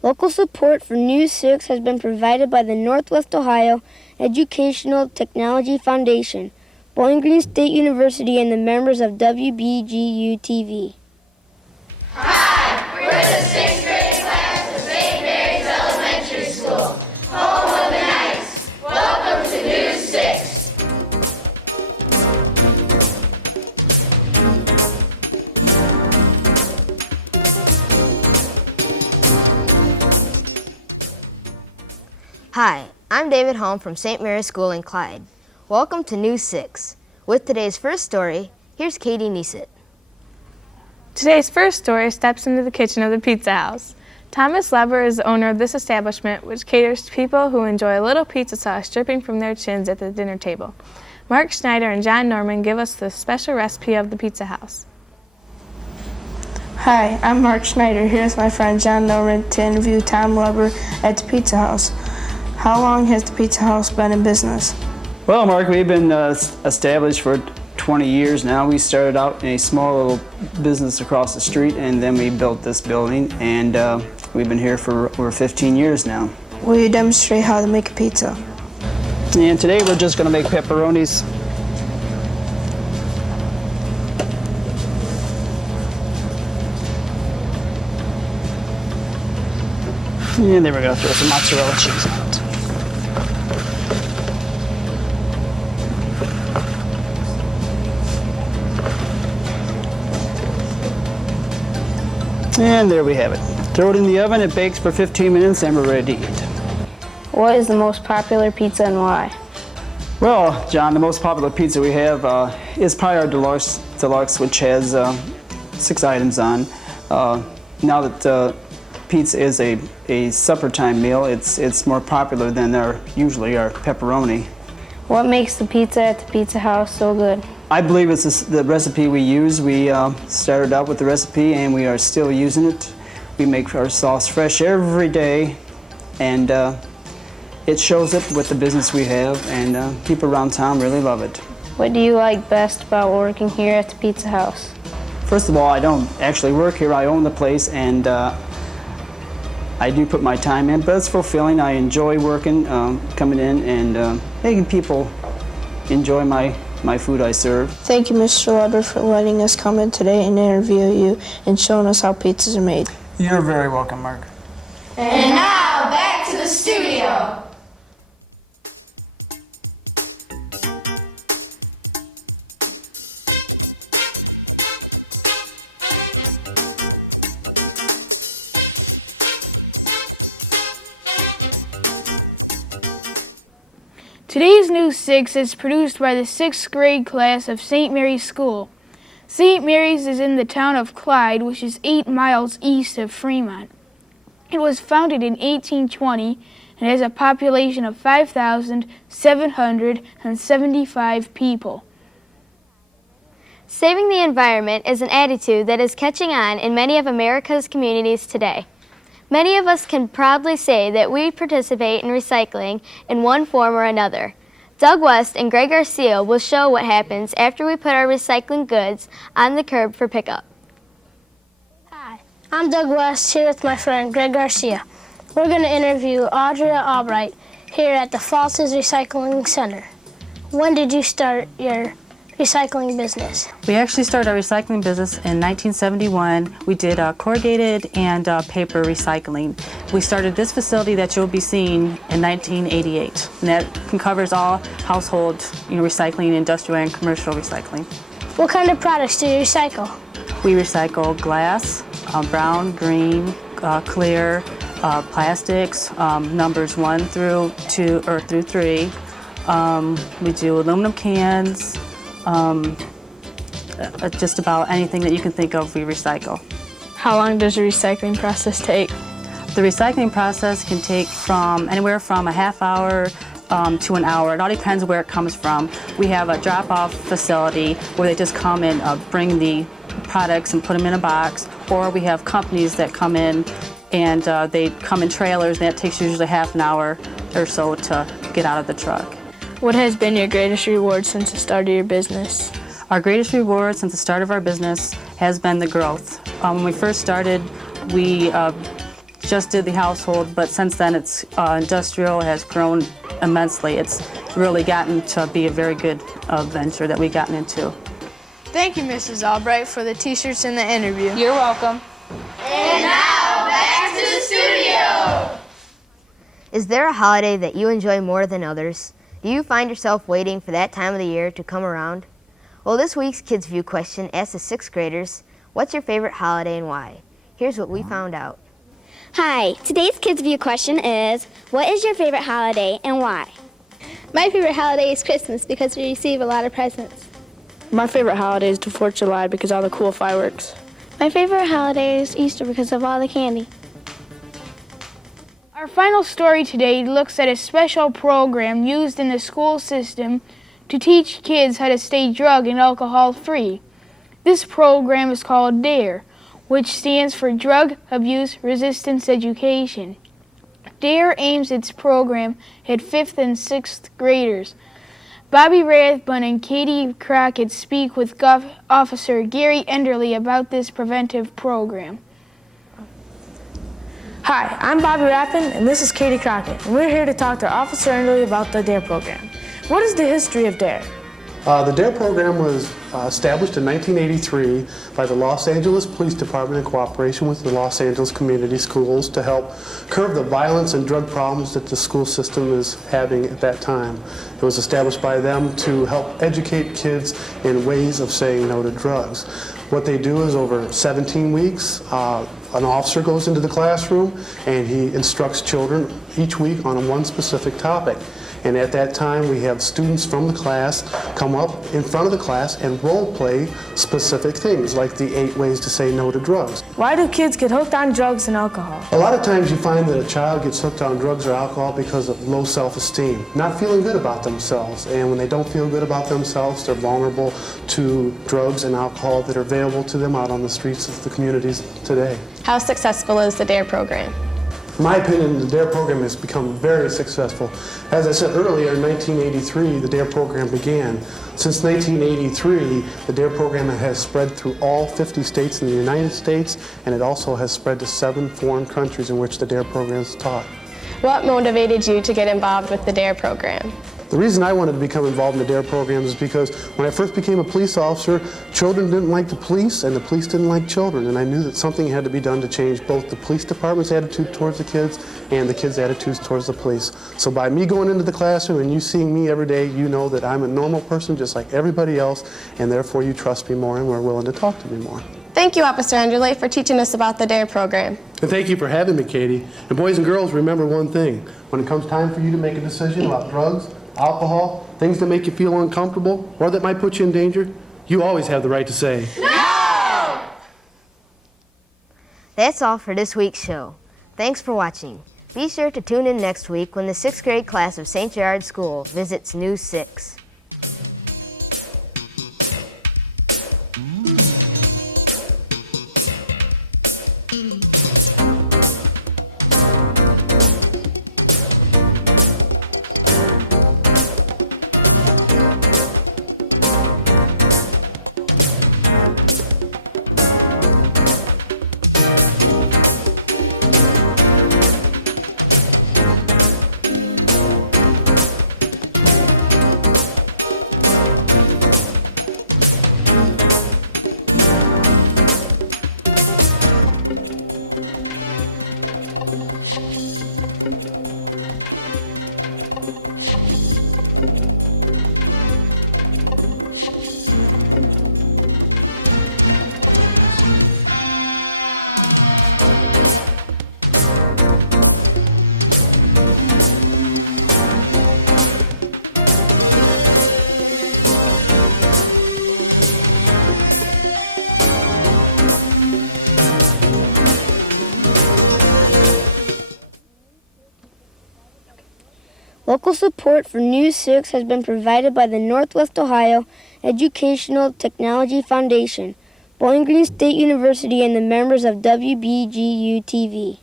Local support for News 6 has been provided by the Northwest Ohio Educational Technology Foundation, Bowling Green State University, and the members of WBGU-TV. Hi, we're the 6th grade class of St. Mary's Elementary School, home of the Knights. Welcome to News 6. Hi, I'm David Holm from St. Mary's School in Clyde. Welcome to News 6. With today's first story, here's Katie Neesett. Today's first story steps into the kitchen of the Pizza House. Thomas Leber is the owner of this establishment, which caters to people who enjoy a little pizza sauce dripping from their chins at the dinner table. Mark Schneider and John Norman give us the special recipe of the Pizza House. Hi, I'm Mark Schneider. Here's my friend John Norman to interview Tom Leber at the Pizza House. How long has the Pizza House been in business? Well, Mark, we've been established for 20 years now. We started out in a small little business across the street, and then we built this building, and we've been here for over 15 years now. Will you demonstrate how to make a pizza? And today we're just going to make pepperonis. And there we go, throw some mozzarella cheese on it. And there we have it. Throw it in the oven, it bakes for 15 minutes, and we're ready to eat. What is the most popular pizza and why? Well, John, the most popular pizza we have is probably our deluxe, which has 6 items on. Now that pizza is a supper time meal, it's more popular than usually our pepperoni. What makes the pizza at the Pizza House so good? I believe it's the recipe we use. We started out with the recipe and we are still using it. We make our sauce fresh every day, and it shows up with the business we have, and people around town really love it. What do you like best about working here at the Pizza House? First of all, I don't actually work here. I own the place, and I do put my time in, but it's fulfilling. I enjoy working, coming in and making people enjoy my food I serve. Thank you, Mr. Leber, for letting us come in today and interview you and showing us how pizzas are made. You're very welcome, Mark. And now, back to the studio. Today's News 6 is produced by the 6th grade class of St. Mary's School. St. Mary's is in the town of Clyde, which is 8 miles east of Fremont. It was founded in 1820 and has a population of 5,775 people. Saving the environment is an attitude that is catching on in many of America's communities today. Many of us can proudly say that we participate in recycling in one form or another. Doug West and Greg Garcia will show what happens after we put our recycling goods on the curb for pickup. Hi, I'm Doug West here with my friend Greg Garcia. We're going to interview Audra Albright here at the Falls' Recycling Center. When did you start your recycling business? We actually started our recycling business in 1971. We did corrugated and paper recycling. We started this facility that you'll be seeing in 1988, and that covers all household recycling, industrial and commercial recycling. What kind of products do you recycle? We recycle glass, brown, green, clear, plastics, numbers 1 through 2 or through 3. We do aluminum cans. Just about anything that you can think of, we recycle. How long does the recycling process take? The recycling process can take from anywhere from a half hour to an hour. It all depends where it comes from. We have a drop-off facility where they just come and bring the products and put them in a box, or we have companies that come in and they come in trailers, and that takes usually half an hour or so to get out of the truck. What has been your greatest reward since the start of your business? Our greatest reward since the start of our business has been the growth. When we first started, we just did the household, but since then it's industrial, has grown immensely. It's really gotten to be a very good venture that we've gotten into. Thank you, Mrs. Albright, for the t-shirts and the interview. You're welcome. And now, back to the studio! Is there a holiday that you enjoy more than others? Do you find yourself waiting for that time of the year to come around? Well, this week's Kids View question asks the 6th graders, what's your favorite holiday and why? Here's what we found out. Hi, today's Kids View question is, what is your favorite holiday and why? My favorite holiday is Christmas because we receive a lot of presents. My favorite holiday is the 4th of July because all the cool fireworks. My favorite holiday is Easter because of all the candy. Our final story today looks at a special program used in the school system to teach kids how to stay drug and alcohol free. This program is called DARE, which stands for Drug Abuse Resistance Education. DARE aims its program at 5th and 6th graders. Bobby Rathbun and Katie Crockett speak with Officer Gary Enderly about this preventive program. Hi, I'm Bobby Rappin, and this is Katie Crockett, and we're here to talk to Officer Enderly about the DARE program. What is the history of DARE? The DARE program was established in 1983 by the Los Angeles Police Department in cooperation with the Los Angeles Community Schools to help curb the violence and drug problems that the school system is having at that time. It was established by them to help educate kids in ways of saying no to drugs. What they do is over 17 weeks, an officer goes into the classroom and he instructs children each week on one specific topic. And at that time, we have students from the class come up in front of the class and role play specific things, like the 8 ways to say no to drugs. Why do kids get hooked on drugs and alcohol? A lot of times you find that a child gets hooked on drugs or alcohol because of low self-esteem, not feeling good about themselves. And when they don't feel good about themselves, they're vulnerable to drugs and alcohol that are available to them out on the streets of the communities today. How successful is the DARE program? In my opinion, the DARE program has become very successful. As I said earlier, in 1983, the DARE program began. Since 1983, the DARE program has spread through all 50 states in the United States, and it also has spread to 7 foreign countries in which the DARE program is taught. What motivated you to get involved with the DARE program? The reason I wanted to become involved in the DARE program is because when I first became a police officer, children didn't like the police and the police didn't like children, and I knew that something had to be done to change both the police department's attitude towards the kids and the kids' attitudes towards the police. So by me going into the classroom and you seeing me every day, you know that I'm a normal person just like everybody else, and therefore you trust me more and are willing to talk to me more. Thank you, Officer Enderly, for teaching us about the DARE program. And thank you for having me, Katie. And boys and girls, remember one thing. When it comes time for you to make a decision about drugs, alcohol, things that make you feel uncomfortable, or that might put you in danger, you always have the right to say, No! That's all for this week's show. Thanks for watching. Be sure to tune in next week when the 6th grade class of St. Gerard School visits News 6. Local support for News 6 has been provided by the Northwest Ohio Educational Technology Foundation, Bowling Green State University, and the members of WBGU-TV.